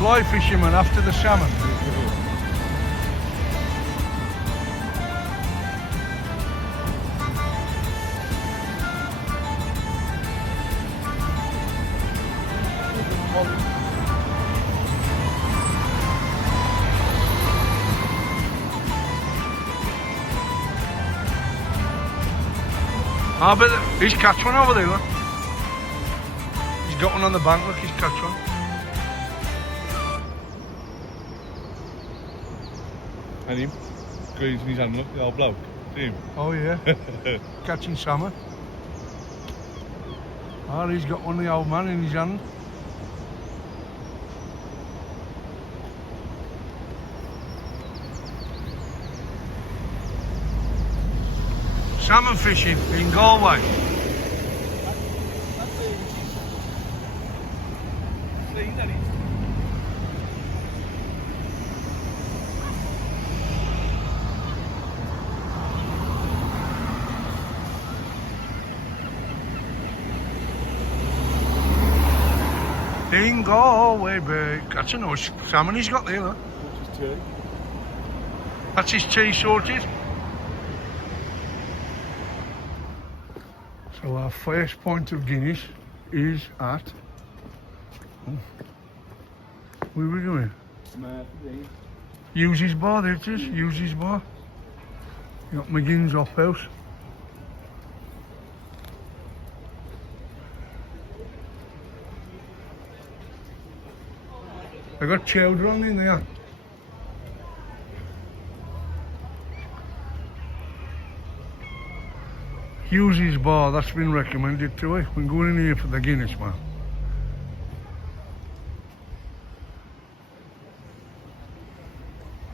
Fly fisherman after the salmon. Ah, but he's catch one over there, look. He's got one on the bank, look, he's catch one. And him, squeezing his hand, look, the old bloke. See him? Oh yeah, catching salmon. Ah, he's got one of the old man in his hand. Salmon fishing in Galway. In Galway, babe. That's a nice salmon he's got there, look. That's his tea. That's his tea sorted. So our first point of Guinness is at... Oh. Where are we going? Hughes' bar, there it is, Hughes' bar. You got McGinn's Off House. I got chowder on in there. Hughes' bar, that's been recommended to us. We're going in here for the Guinness, man.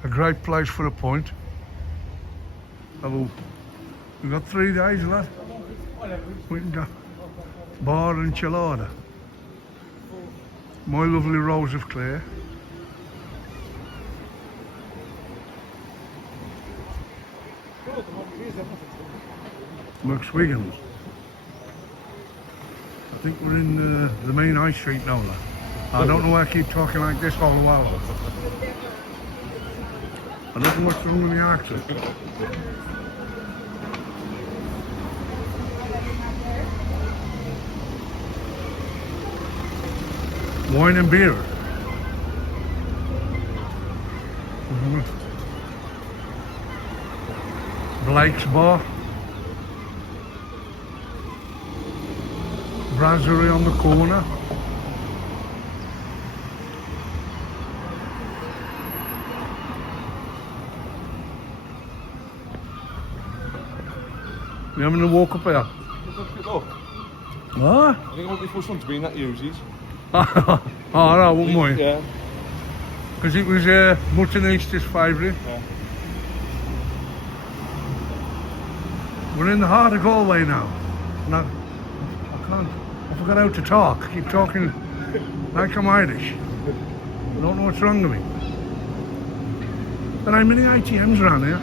A great place for a point. We've got 3 days left. Winter. Bar and chelada. My lovely Rose of Clare. Wiggins. I think we're in the main high street now, lad. I don't know why I keep talking like this all the while. I don't know what's wrong with the accent. Wine and beer. Blake's Bar. Brasserie on the corner. You having a walk up here? Look, What? I think it won't be for something to be in that uses. Oh, no, wouldn't we? Yeah. Because it was Mutton Easter's favourite. Yeah. We're in the heart of Galway now. And I forgot how to talk. I keep talking like I'm Irish. I don't know what's wrong with me. There ain't many ATMs around here.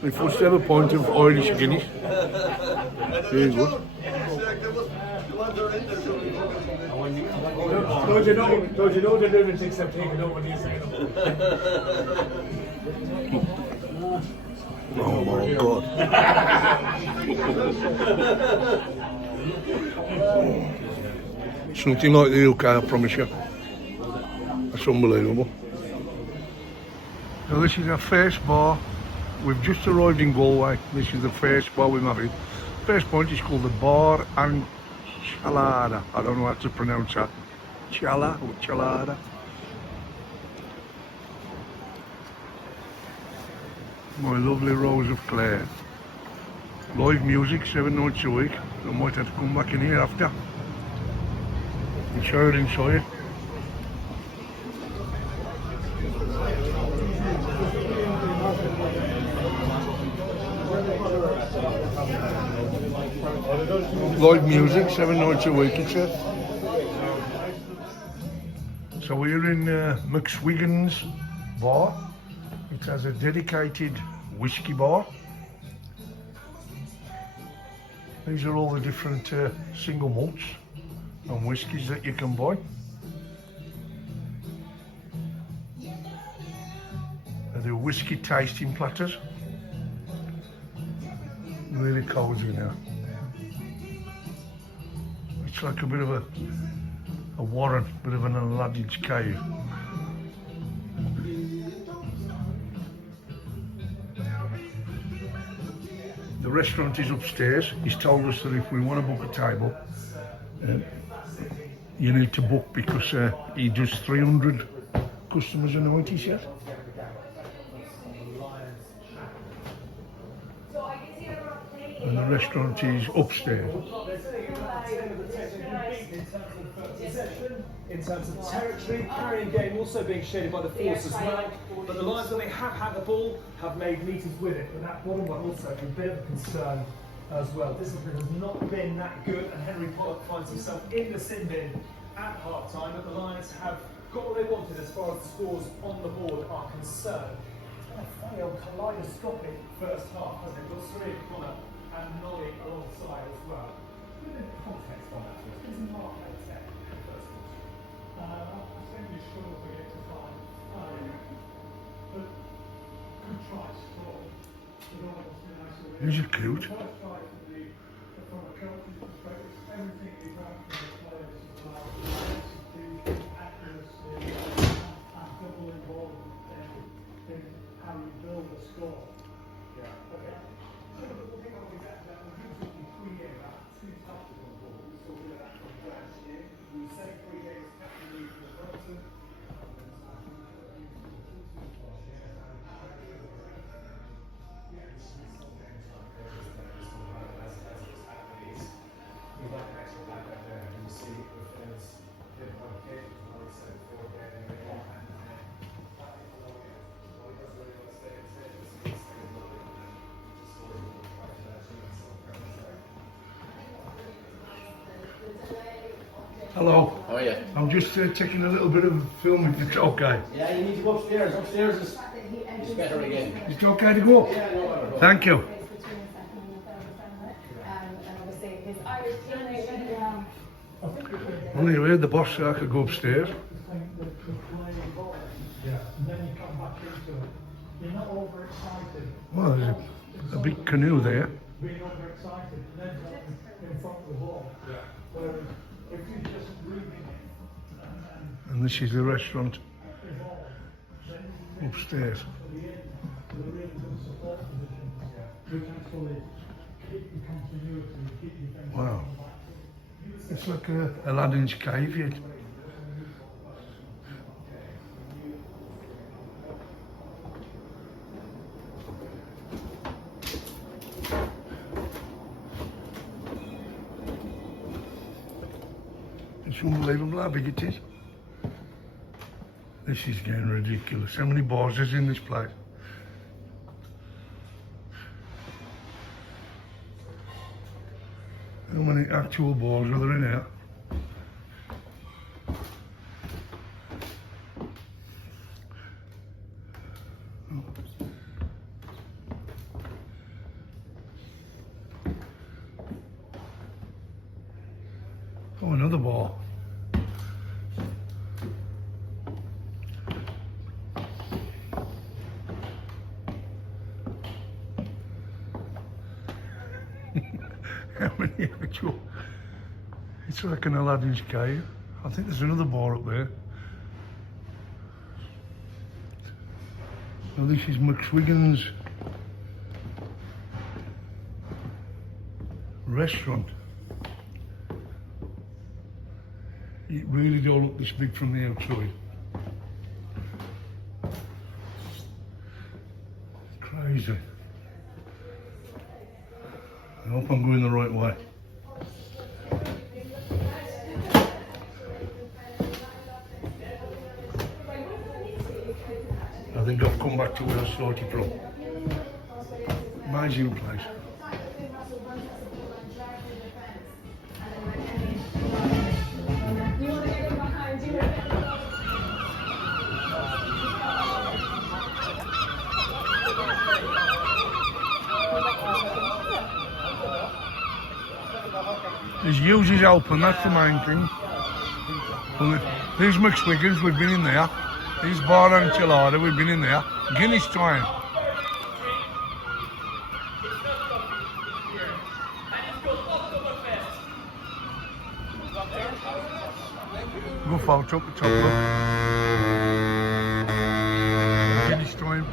My first ever point of Irish Guinness. Very good. Don't you know the lunatics have taken over these things? Oh my God. It's nothing like the UK, I promise you. That's unbelievable. Now this is our first bar. We've just arrived in Galway. This is the first bar we're having. First point is called the Bar and Chelada. I don't know how to pronounce that. Chala or Chelada. My lovely Rose of Clare. Live music 7 nights a week. I might have to come back in here after. And show it inside. Live music 7 nights a week, it says. So we're in McSwiggan's bar. It has a dedicated whiskey bar. These are all the different single malts and whiskies that you can buy. They do whiskey tasting platters. Really cosy now. It's like a bit of a warren, bit of an Aladdin's cave. The restaurant is upstairs. He's told us that if we want to book a table, you need to book because he does 300 customers a night, he said. And the restaurant is upstairs. In terms of territory, carrying game also being shaded by the force as well. But the Lions, when they have had the ball, have made meters with it. But that bottom one also a bit of a concern as well. Discipline has not been that good, and Henry Pollock finds himself in the sin bin at half time. But the Lions have got what they wanted as far as the scores on the board are concerned. A funny old kaleidoscopic first half, hasn't it? Got three at Connor and Nolly alongside as well. Put in context on that, isn't Mark Tech the first one? I think you struggle to get to find. But good try to score. These are cute. From a coaching perspective, everything we have from the players as well, the accuracy and double involvement in how you build a score. Yeah. Okay. We'll pick up with that. We're talking 3 years out, 2 touches on the ball. We saw that from last year. We say 3 games captain lead for the Brighton. Hello. How are you? I'm just taking a little bit of film if it's okay. Yeah, you need to go upstairs. Upstairs is better again. Is it okay to go? Yeah, no matter what. Thank you. Well, anyway, the boss said I could go upstairs. Well, there's a big canoe there. Being overexcited and then in front of the ball. Whereas if you just breathing it And this is the restaurant upstairs. Wow. It's like a Aladdin's cave yet. It's unbelievable how big it is. This is getting ridiculous. How many bars is in this place? How many actual bars are there in here? Oh, another bar. How many actual? It's like an Aladdin's cave. I think there's another bar up there. Well, this is McSwiggan's restaurant. It really don't look this big from the outside. Crazy. I hope I'm going the right way. I think I've come back to where I started from. Amazing place. There's uses open, that's the main thing. These McSwiggins, we've been in there. These bar and enchilada, we've been in there. Guinness time. Go forward, up the top, look. Guinness time.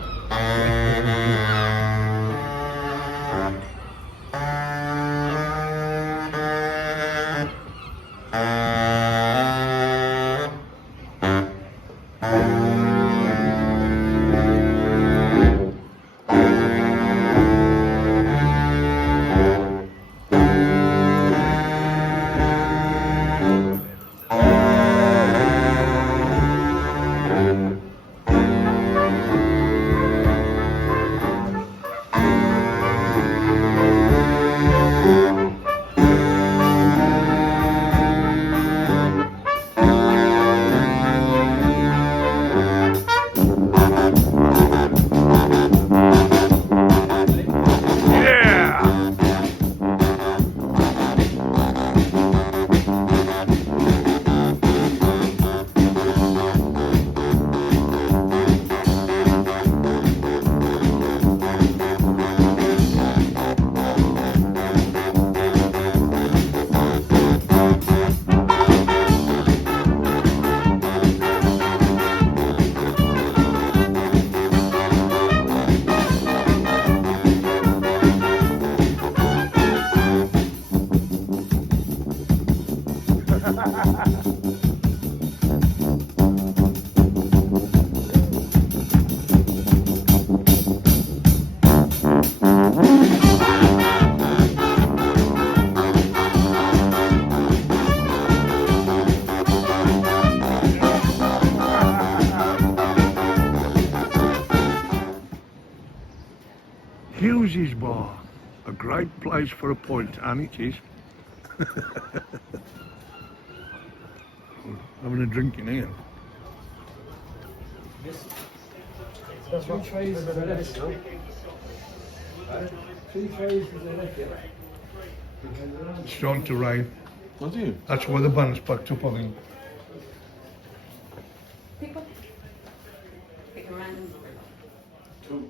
Hughes' Bar, a great place for a pint, and it is. Having a drink in here. That's what trays are left. 2 trays are left. It's starting to rain. What do you? That's why the band's packed up, I think. Pick up. Pick a random. 2.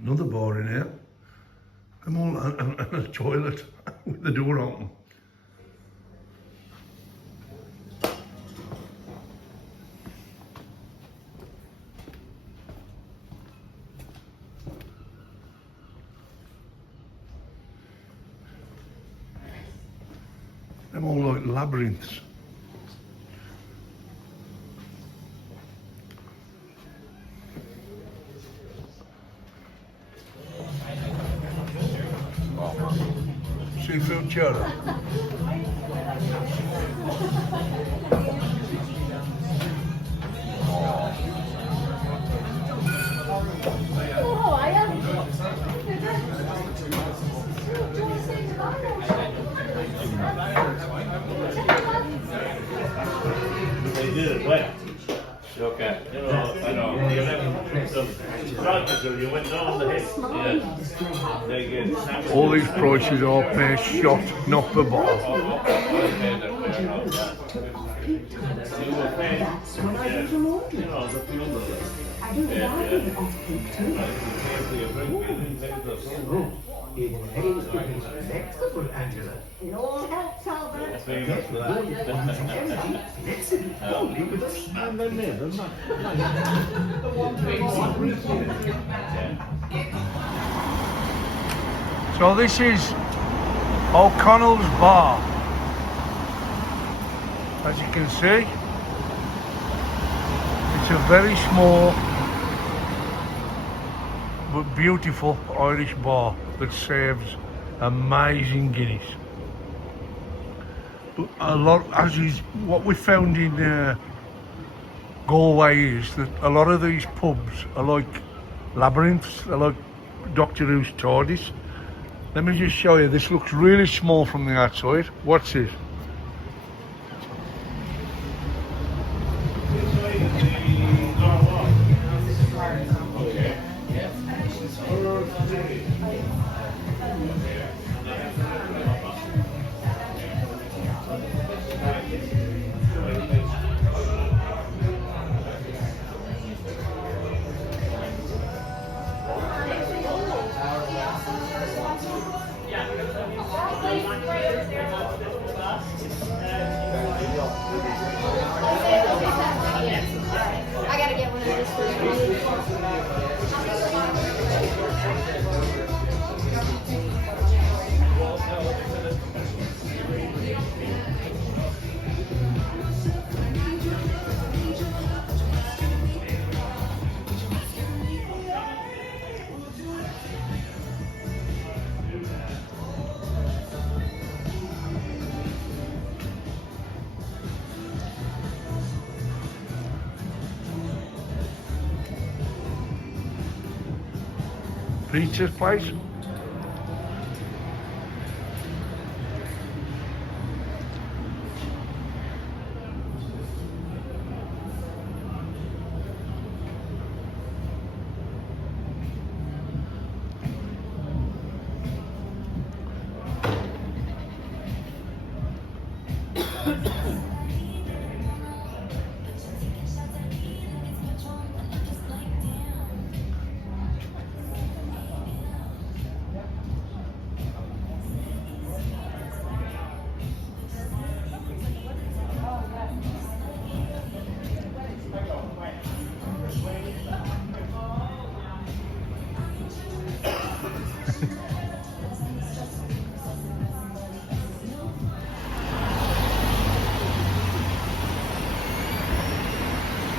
Another bar in here. Come on, and a toilet with the door open. Them all like labyrinths. Seafood chowder. Oh, I am. They did it wet. Okay. You know, you have some drugs, so you went down the hip. Yeah. They get All these prices are per shot, not per bottle. You were paying, you know, the funeral. It all helps, Albert. Famous for that. And then there's So this is O'Connell's Bar. As you can see, it's a very small but beautiful Irish bar that serves amazing Guinness. But a lot, as is what we found in Galway, is that a lot of these pubs are like labyrinths, they're like Doctor Who's TARDIS. Let me just show you, this looks really small from the outside. Watch this. I gotta get one of those for Pizza's place.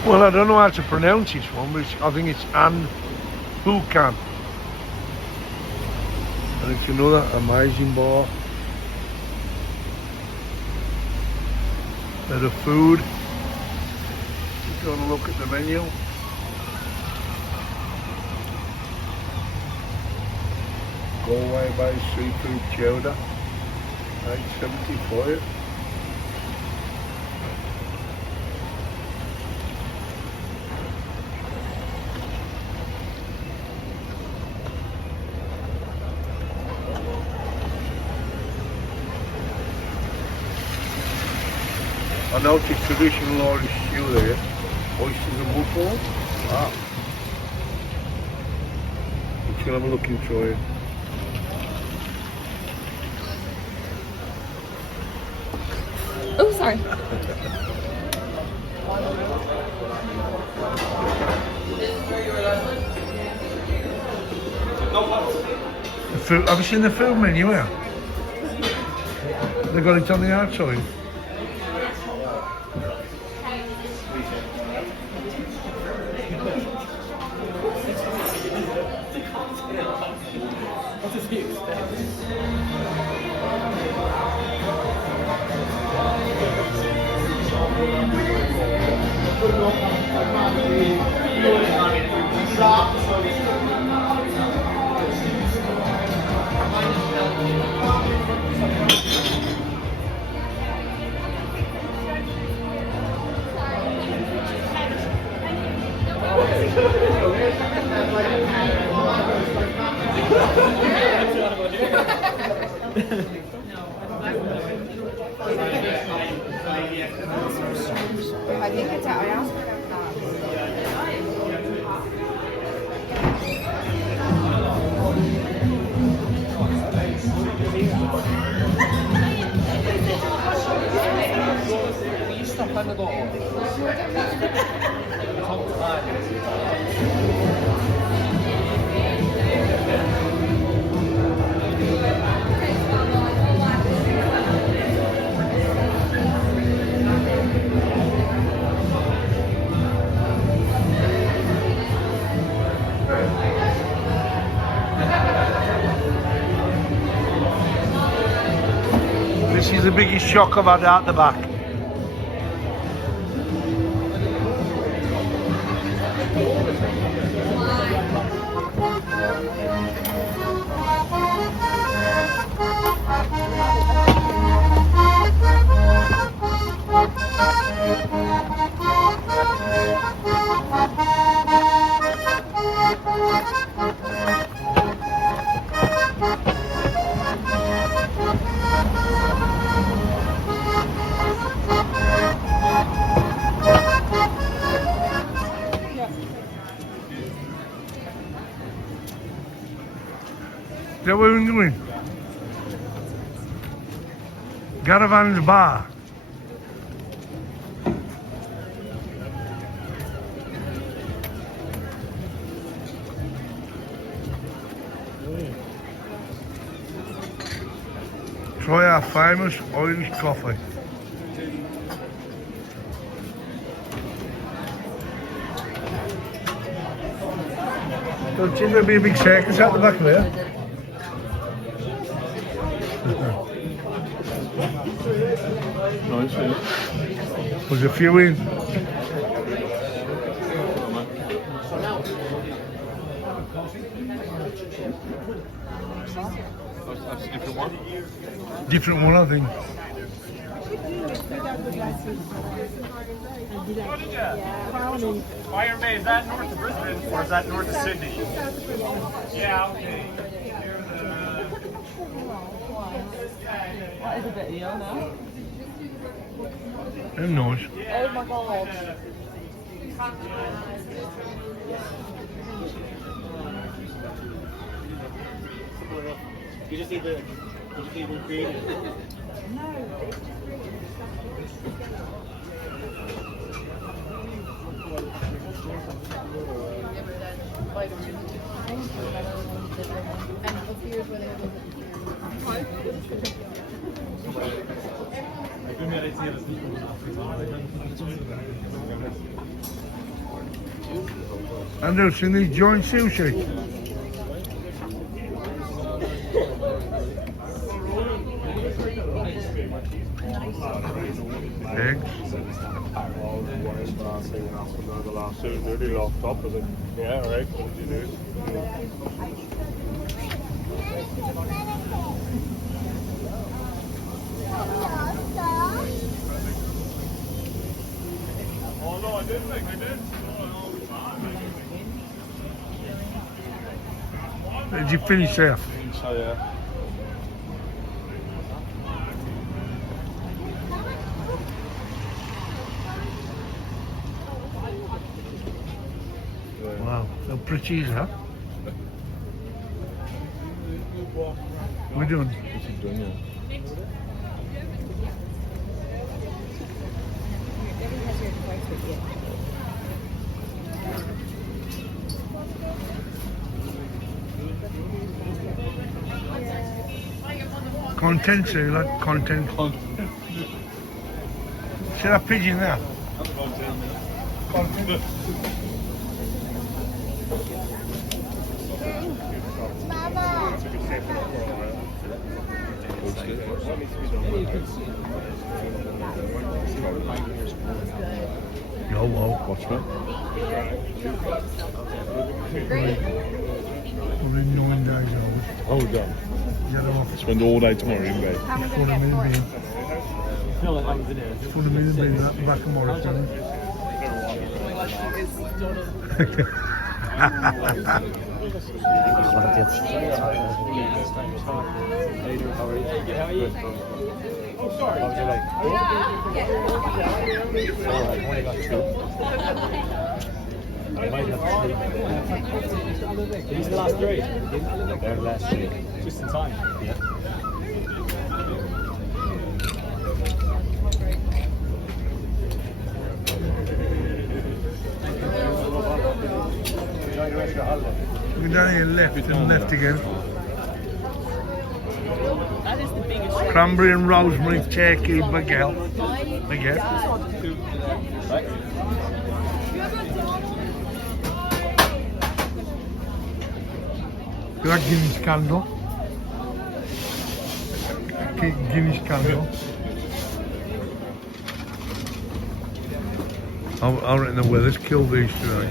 Well, I don't know how to pronounce this one, but I think it's Cohan. And it's another amazing bar. Bit of food. Just going to look at the menu. Galway based seafood chowder. $8.75. I noticed traditional Irish stew there. Oysters and buffalo. Wow. Let's have a look inside. Oh, sorry. The food, have you seen the food menu here? They got it on the outside. I think it's out. I asked her This is the biggest shock I've had out the back. Caravan's Bar. Try our famous Irish coffee. Don't you think there'll be a big circus out the back there? Nice, yeah. There's a few in. That's a different one. Different one, I think. Iron Bay, is that north of Brisbane or is that north of Sydney? Yeah, okay. That is a bit young now. They're nice. Oh my god. You just need to create it. And there's in these joint sushi. Eggs. Really off top of it. Yeah, alright. What did you do? Oh no, I did think I did. Did you finish there? So yeah. Wow, how pretty is that? We're doing. What's he doing, yeah? Content, so you like content. See that pigeon there? Content. Yo, whoa. Watch that. We're in 9 days old. Oh, done. Get off. Spend all day tomorrow in bed. 40 minute bean. 40 minute bean, that back of Moran. These are the last three. They're the last three. Just in time. Yeah. We're down here left and left again. That is the biggest. Cranberry and rosemary turkey baguette. Baguette. You like Guinness candle? Guinness candle. I reckon the weather's killed these today.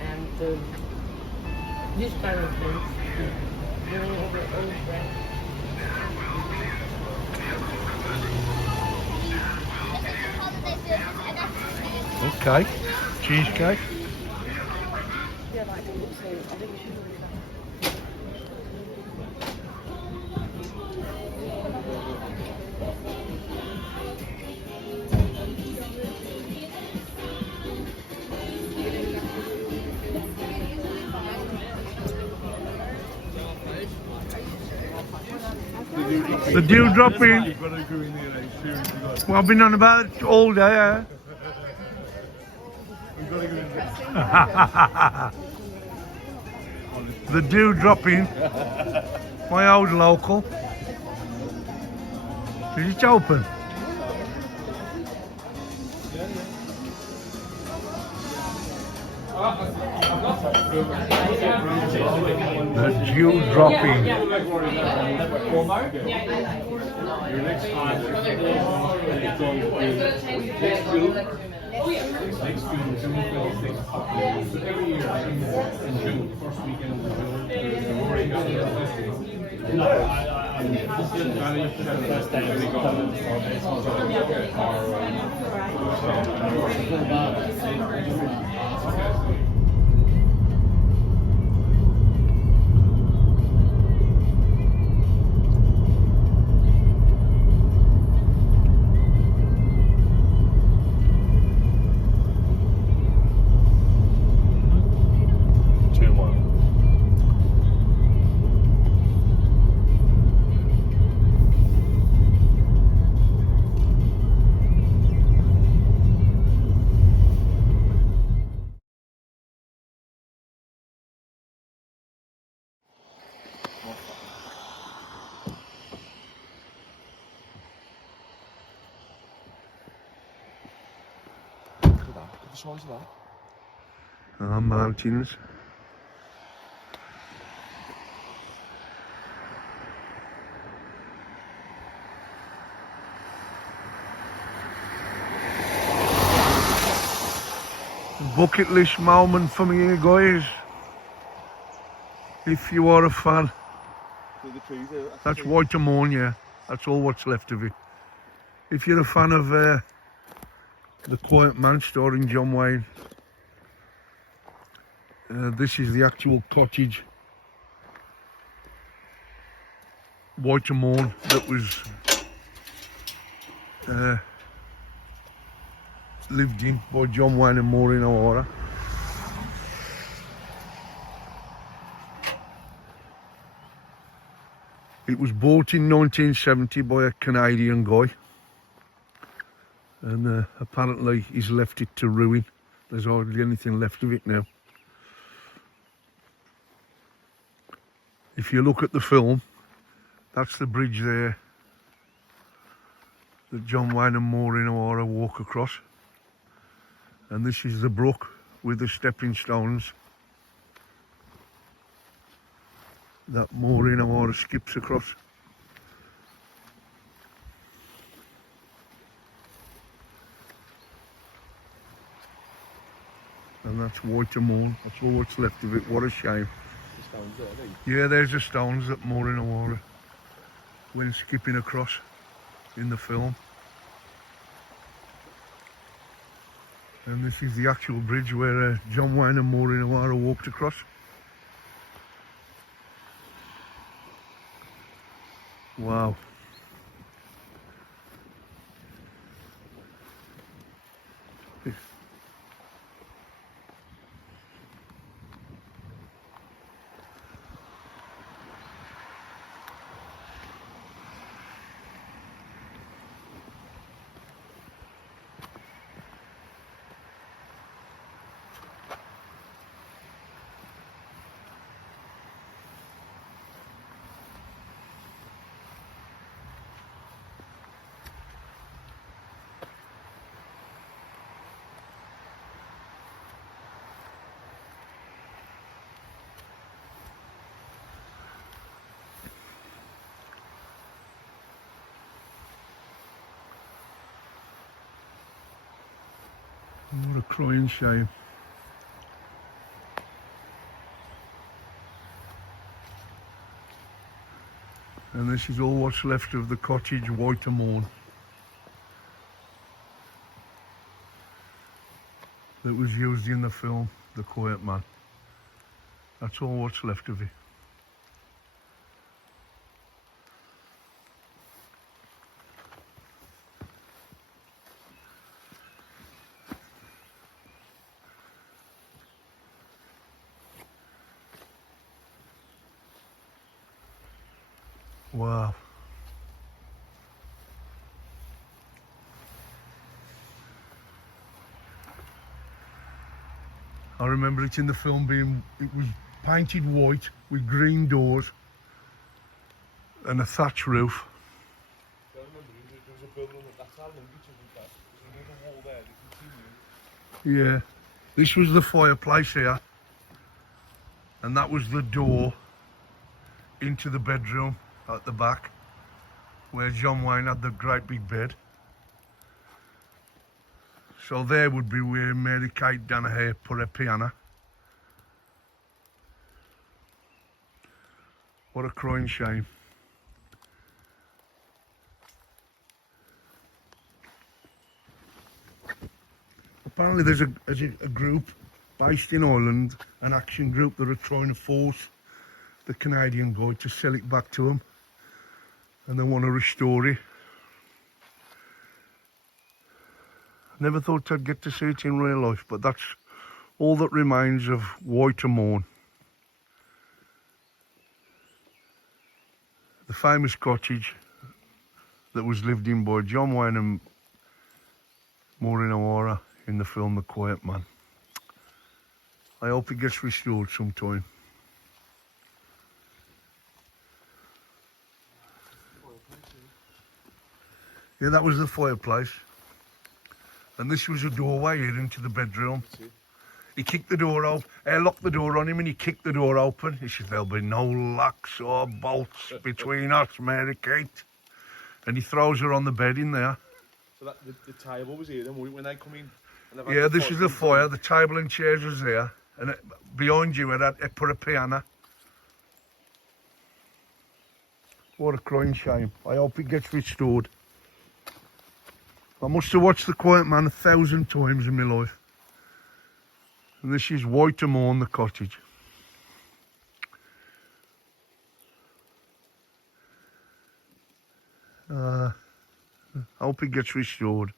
And this kind of things, doing over old bread. Okay, cheesecake. Yeah, like, so I think you should do that. The dew dropping. Well, I've been on about it all day, eh? The dew dropping. My old local. Is it open? The dew dropping. Mountains. Bucket list moment for me, guys. If you are a fan. That's White ammonia. That's all what's left of it. If you're a fan of The Quiet Man starring John Wayne, this is the actual cottage, White Moran, that was lived in by John Wayne and Moran Eire. It was bought in 1970 by a Canadian guy, and apparently he's left it to ruin. There's hardly anything left of it now. If you look at the film, that's the bridge there that John Wayne and Moran Eire walk across, and this is the brook with the stepping stones that Moran Eire skips across. And that's White Moran. That's all what's left of it. What a shame. Yeah, there's the stones that Moran Eire went skipping across in the film. And this is the actual bridge where John Wayne and Moran Eire walked across. Wow. What a crying shame. And this is all what's left of the cottage White Moran that was used in the film The Quiet Man. That's all what's left of it. Wow. I remember it in the film it was painted white with green doors and a thatch roof. I remember there was a building that's how long it was that. There's another wall there that continues. Yeah. This was the fireplace here. And that was the door into the bedroom at the back, where John Wayne had the great big bed. So there would be where Mary Kate Danaher put her piano. What a crying shame. Apparently there's a group based in Ireland, an action group that are trying to force the Canadian guy to sell it back to them, and they want to restore it. Never thought I'd get to see it in real life, but that's all that remains of Oyster Moran. The famous cottage that was lived in by John Wayne and Maureen O'Hara in the film The Quiet Man. I hope it gets restored sometime. Yeah, that was the fireplace. And this was a doorway here into the bedroom. He kicked the door open, locked the door on him, and he kicked the door open. He said, there'll be no locks or bolts between us, Mary Kate. And he throws her on the bed in there. So that the table was here then when they come in? Yeah, this is the fire. The table and chairs was there. And behind you, it put a piano. What a crying shame. I hope it gets restored. I must have watched The Quiet Man 1,000 times in my life. And this is Oyster Moran, the cottage. I hope it gets restored.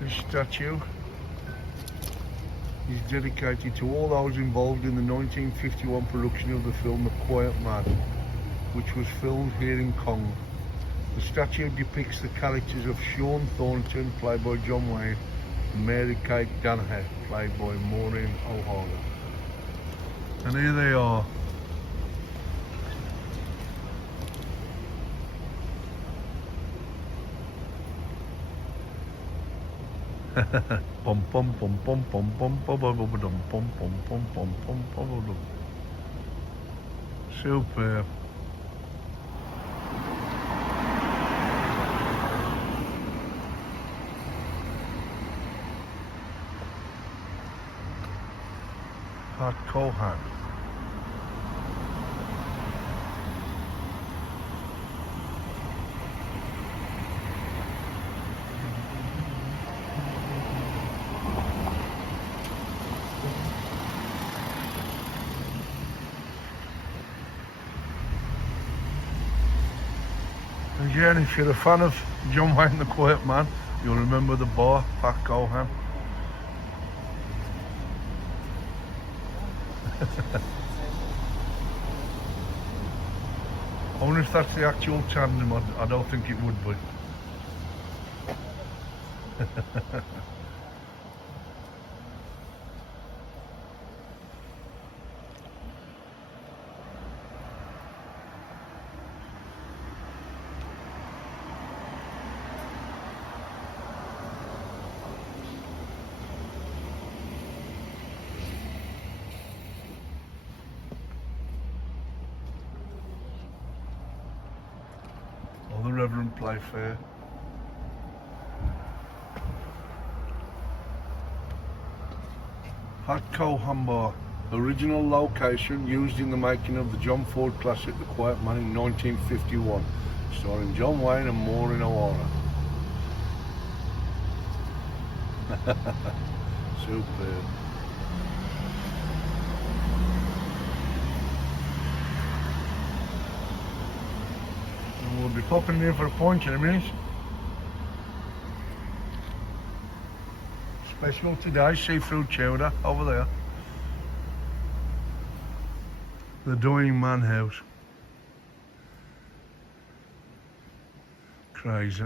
This statue is dedicated to all those involved in the 1951 production of the film The Quiet Man, which was filmed here in Cong. The statue depicts the characters of Sean Thornton, played by John Wayne, and Mary Kate Danaher, played by Moran O'Hara. And here they are. Pom pom pom pom pom pom pom pom pom pom pom pom pom pom pom. Superb. At Cohan. Again, if you're a fan of John Wayne the Quiet Man, you'll remember the bar at Cohan. I wonder if that's the actual tandem. I don't think it would be. The Reverend Playfair. At Cohan Bar, original location used in the making of the John Ford classic The Quiet Man in 1951, starring John Wayne and Moran O'Hara. Superb. We'll be popping in for a pint in a minute. Special today, seafood chowder over there. The Dying Man House. Crazy.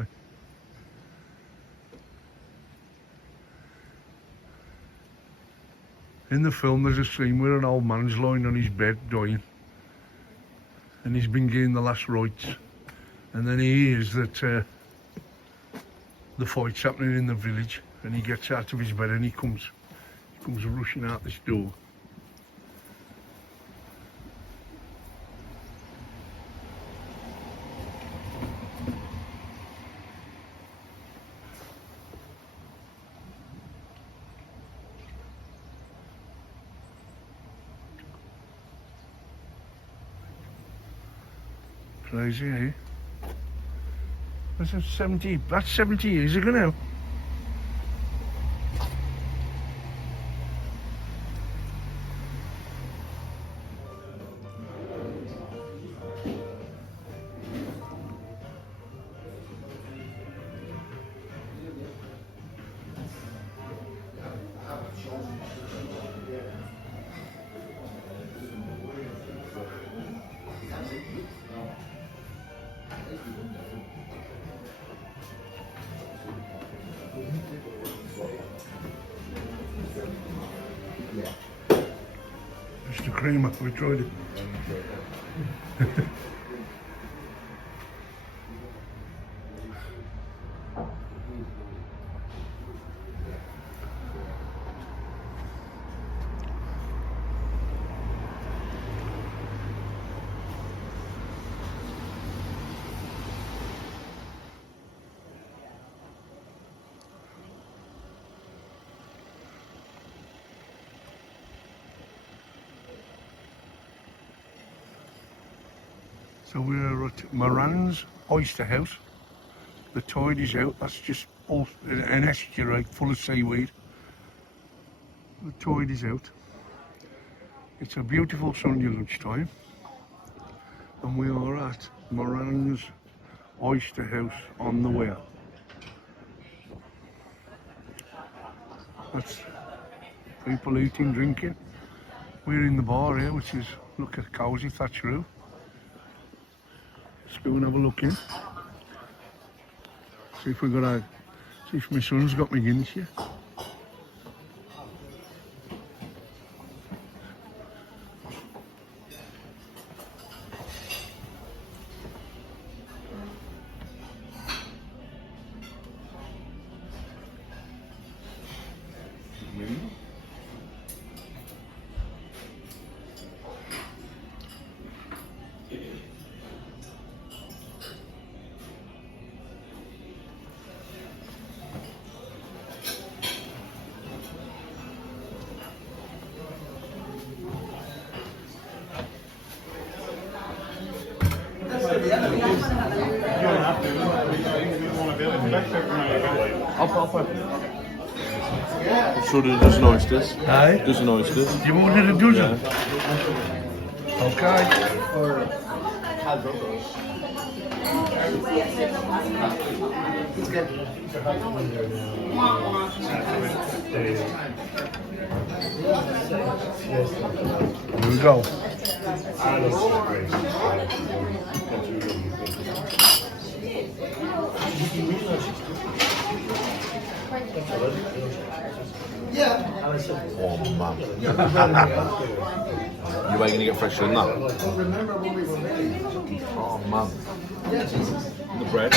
In the film there's a scene where an old man's lying on his bed dying. And he's been given the last rites. And then he hears that the fight's happening in the village, and he gets out of his bed and he comes rushing out this door. Crazy, eh? That's 70 years ago now. Mr. Creamer, we tried it. So we're at Moran's Oyster House. The tide is out. That's just all an estuary full of seaweed. The tide is out. It's a beautiful Sunday lunchtime, and we are at Moran's Oyster House on the Weir. That's people eating, drinking. We're in the bar here, which is, look at cosy thatch roof. Let's go and have a look in. See if see if my son's got my Guinness here. So there's an oysters. Aye. There's an oysters. You ordered a dozen? Okay. Here we go. Oh, man. You ain't gonna get fresher than that. Oh, man. The bread.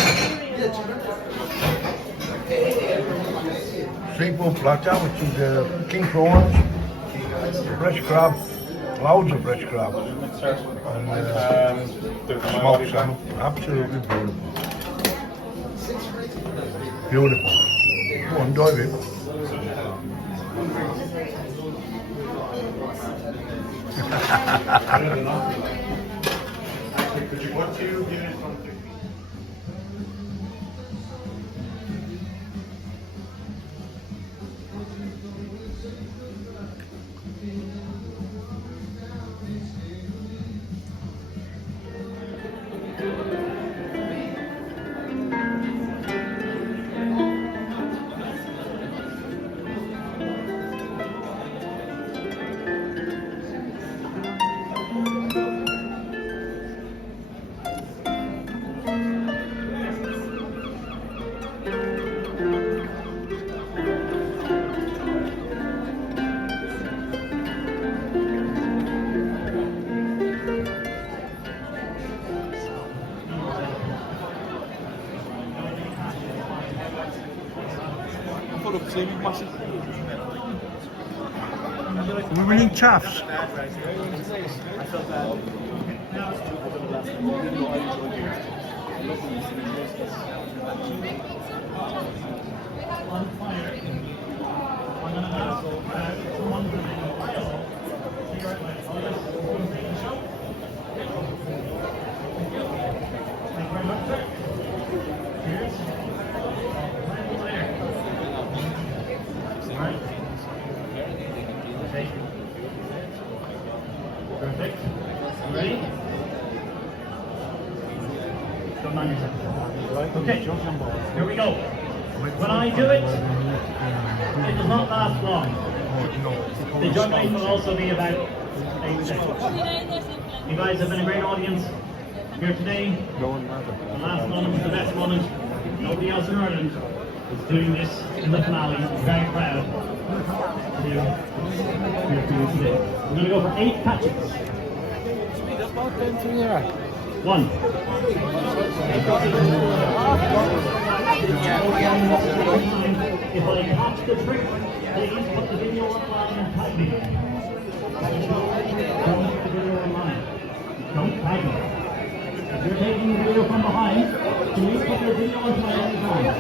Seafood platter, which is king prawns, fresh crab, loads of fresh crab, and smoked salmon. Absolutely beautiful. Beautiful. Go on, dive in. We've been in Taffs. Perfect. Ready? Don't mind yourself. Okay, here we go. When I do it, it does not last long. The juggling will also be about 8 seconds. You guys have been a great audience here today. The last moment was the best moment. Nobody else in Ireland is doing this in the finale. I'm very proud to do here for you today. We're going to go for 8 patches. One. If I catch the trick, please put the video online and tag me. Don't put the video online. Don't tag me. If you're taking the video from behind, can you put your video onto my own account?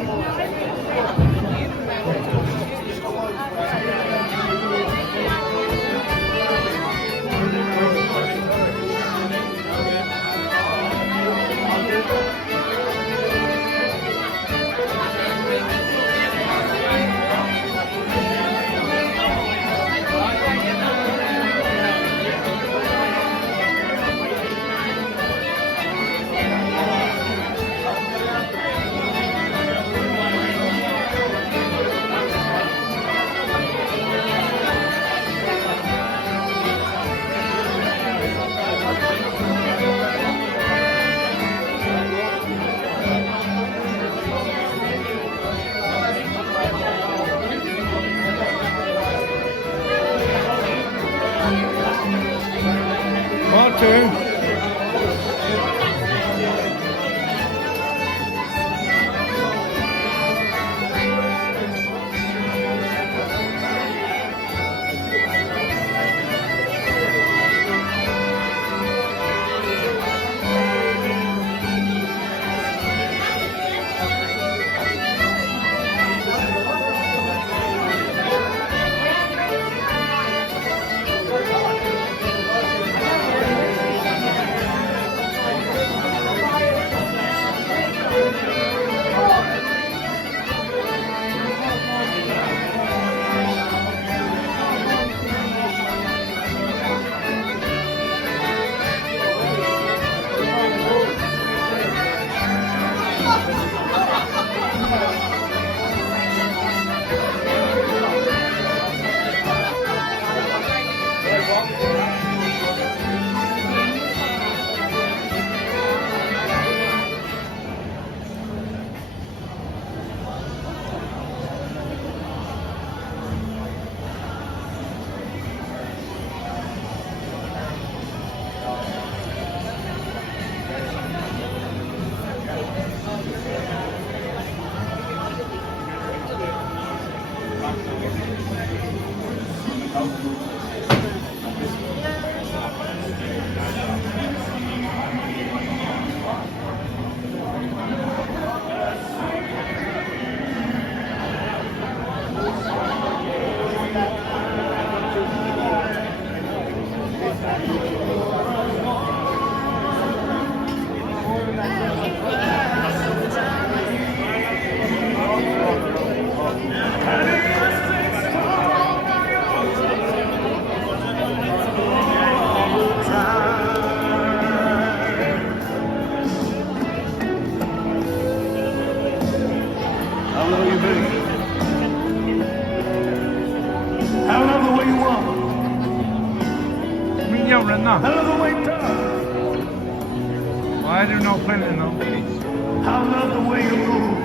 Another way you want. Me yelling now. Another way down. Why do no feeling no? I love the way you move.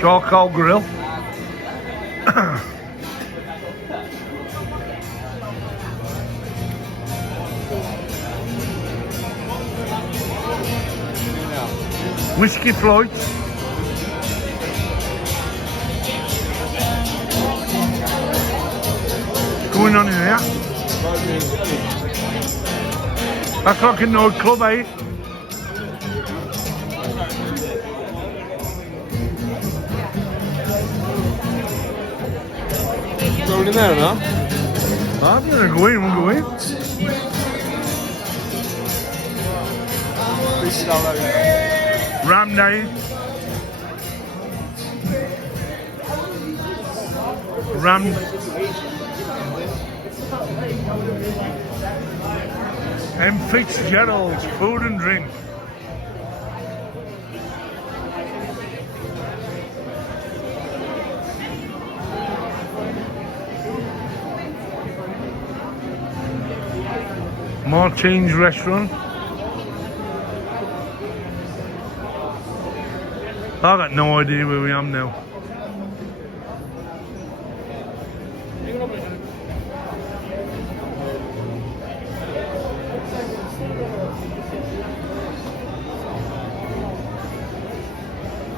Charcoal grill. Whiskey float. Going on in here. That's like a nightclub, eh? Going in there now? I'm gonna go in, we'll go in. Ram night. Ram. M. Fitzgerald's food and drink. Martin's restaurant. I got no idea where we am now.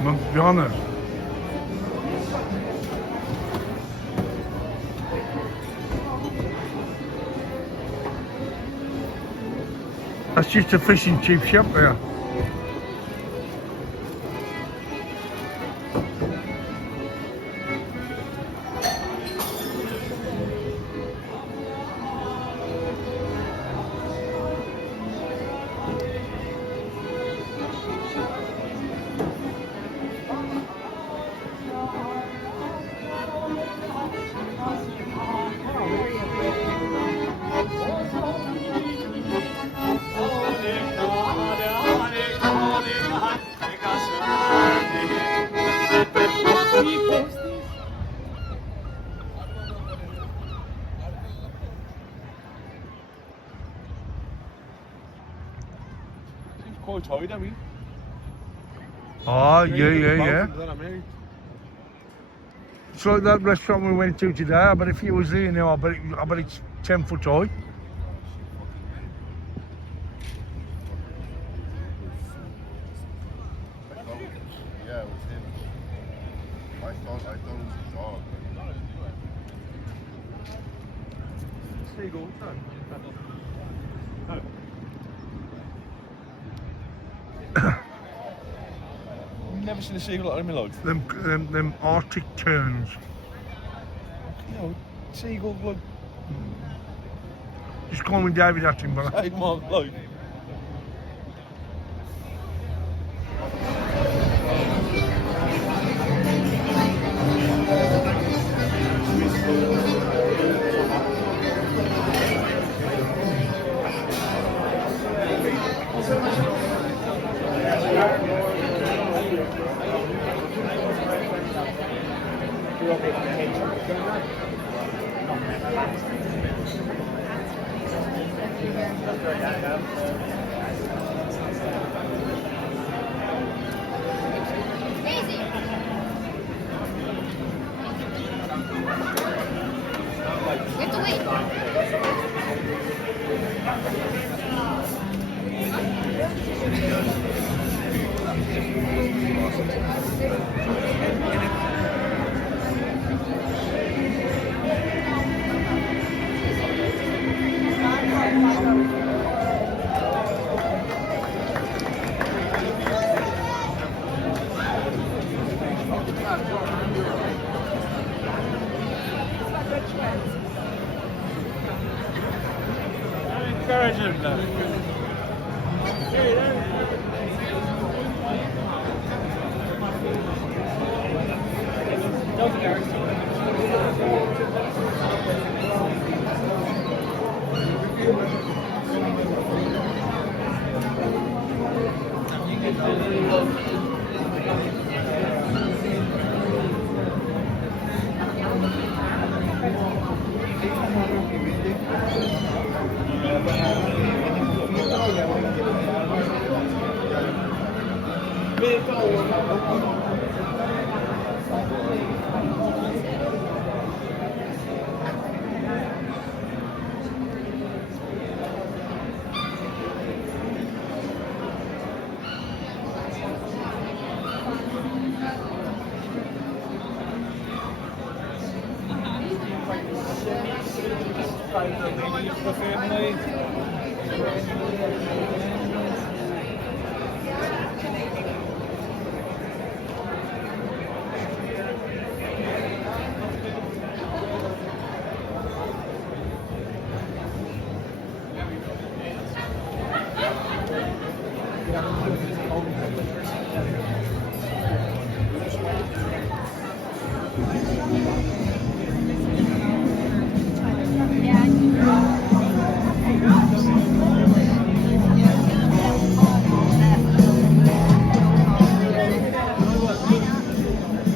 McDonald's. That's just a fish and chip shop there. Quite tired, I mean. Oh, yeah. It's like that restaurant we went to today. I bet if you was there now, I bet it's 10 foot high. Yeah, it was him. I thought it was a dog. Seagull, never seen a seagull like that in my life. Them Arctic terns. You know, seagull like. Just call me David Attenborough. Hey, Mark, like. Daisy. We have to wait. Encourage him now.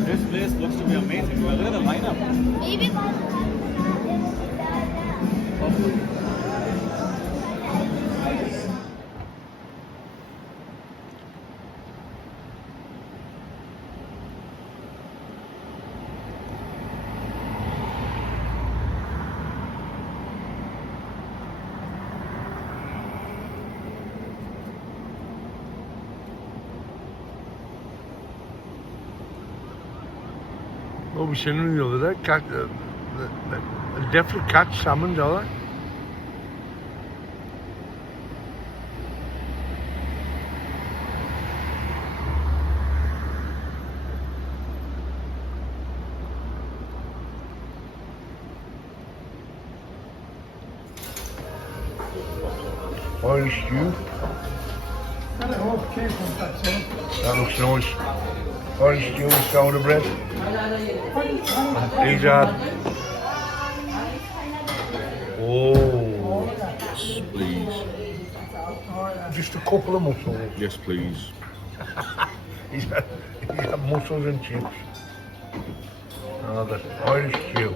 This place looks to be amazing. Look at the lineup. Maybe What we seen the other day, definitely catch salmon, don't they? Irish stew. That looks nice. Irish stew with soda bread. These are. Oh, Yes, please. just a couple of mussels. Yes, please. He's had mussels and chips. The Irish stew.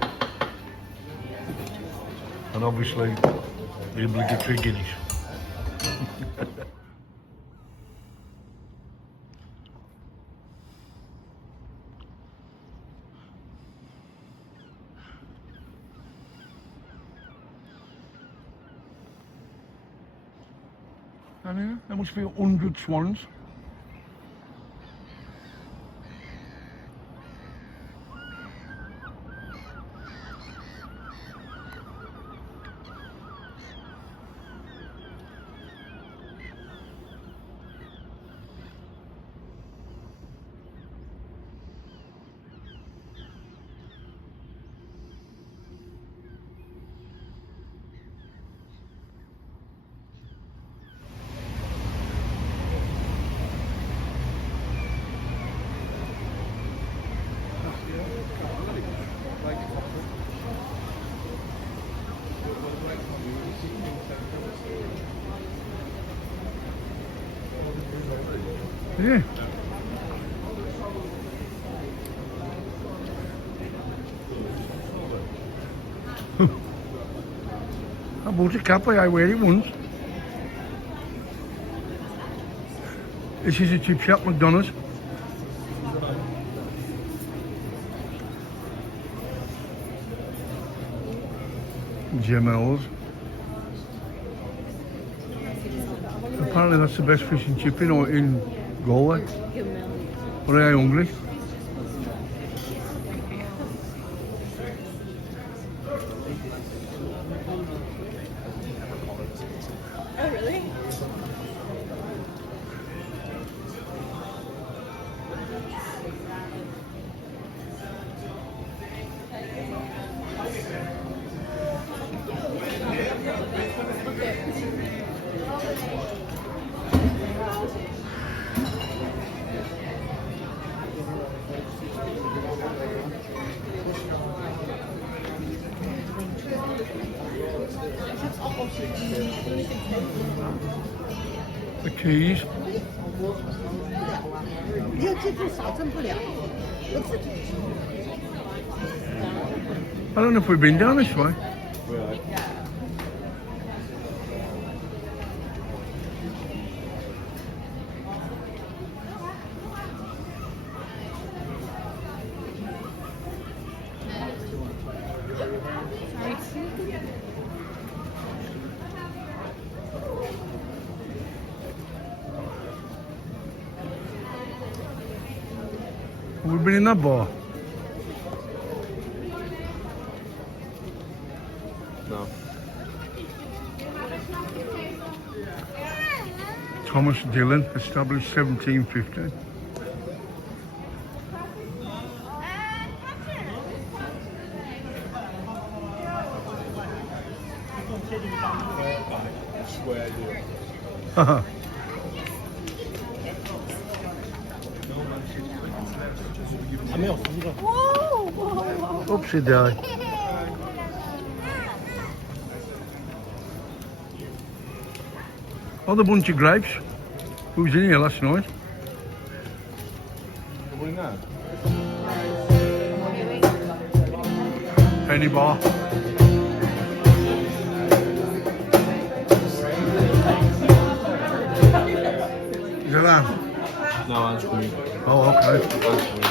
And obviously, the obligatory Guinness. And there must be 100 swans. Yeah. I bought a cap, I wear it once. This is a chip shop, McDonald's. Gemels. Apparently that's the best fish and chip in Galway. But I am hungry. Oh, really? The keys. I don't know if we've been down this way. We've been in that bar. No. Thomas Dillon, established 1750. Square deal. Haha. Oopsie die. Oh, the bunch of grapes. Who was in here last night? What in that? Penny bar. Is it that? No, ice cream. Oh, okay. Ice cream.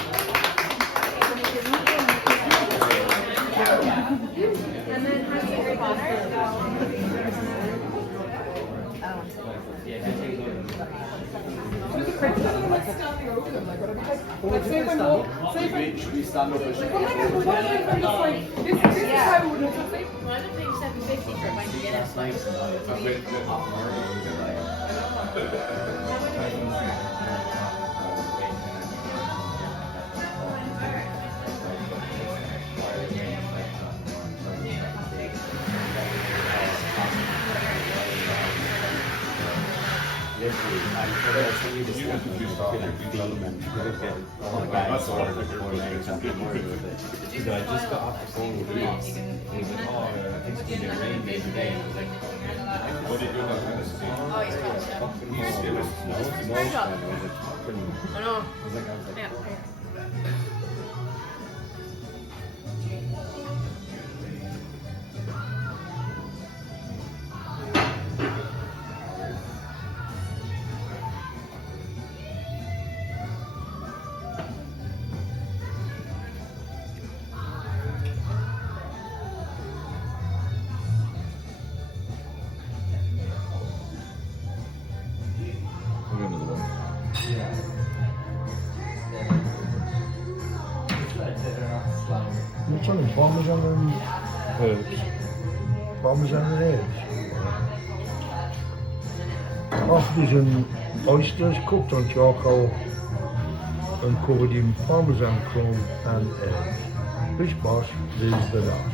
Should we stand up? One of the things that we make for when you get it, like, I just got off the phone with Ross. And he's like, oh, I think it's going to get rain day today. And I was like, What did you do about that? oh, he's got it. fucking You still it? no, it's no. Very good. I was like, fucking. I know. I was like, Yeah. Which one is Parmesan and Herbs. Parmesan and eggs? Oysters and oysters cooked on charcoal and covered in Parmesan crumb and eggs. Fish boss, there's the lot.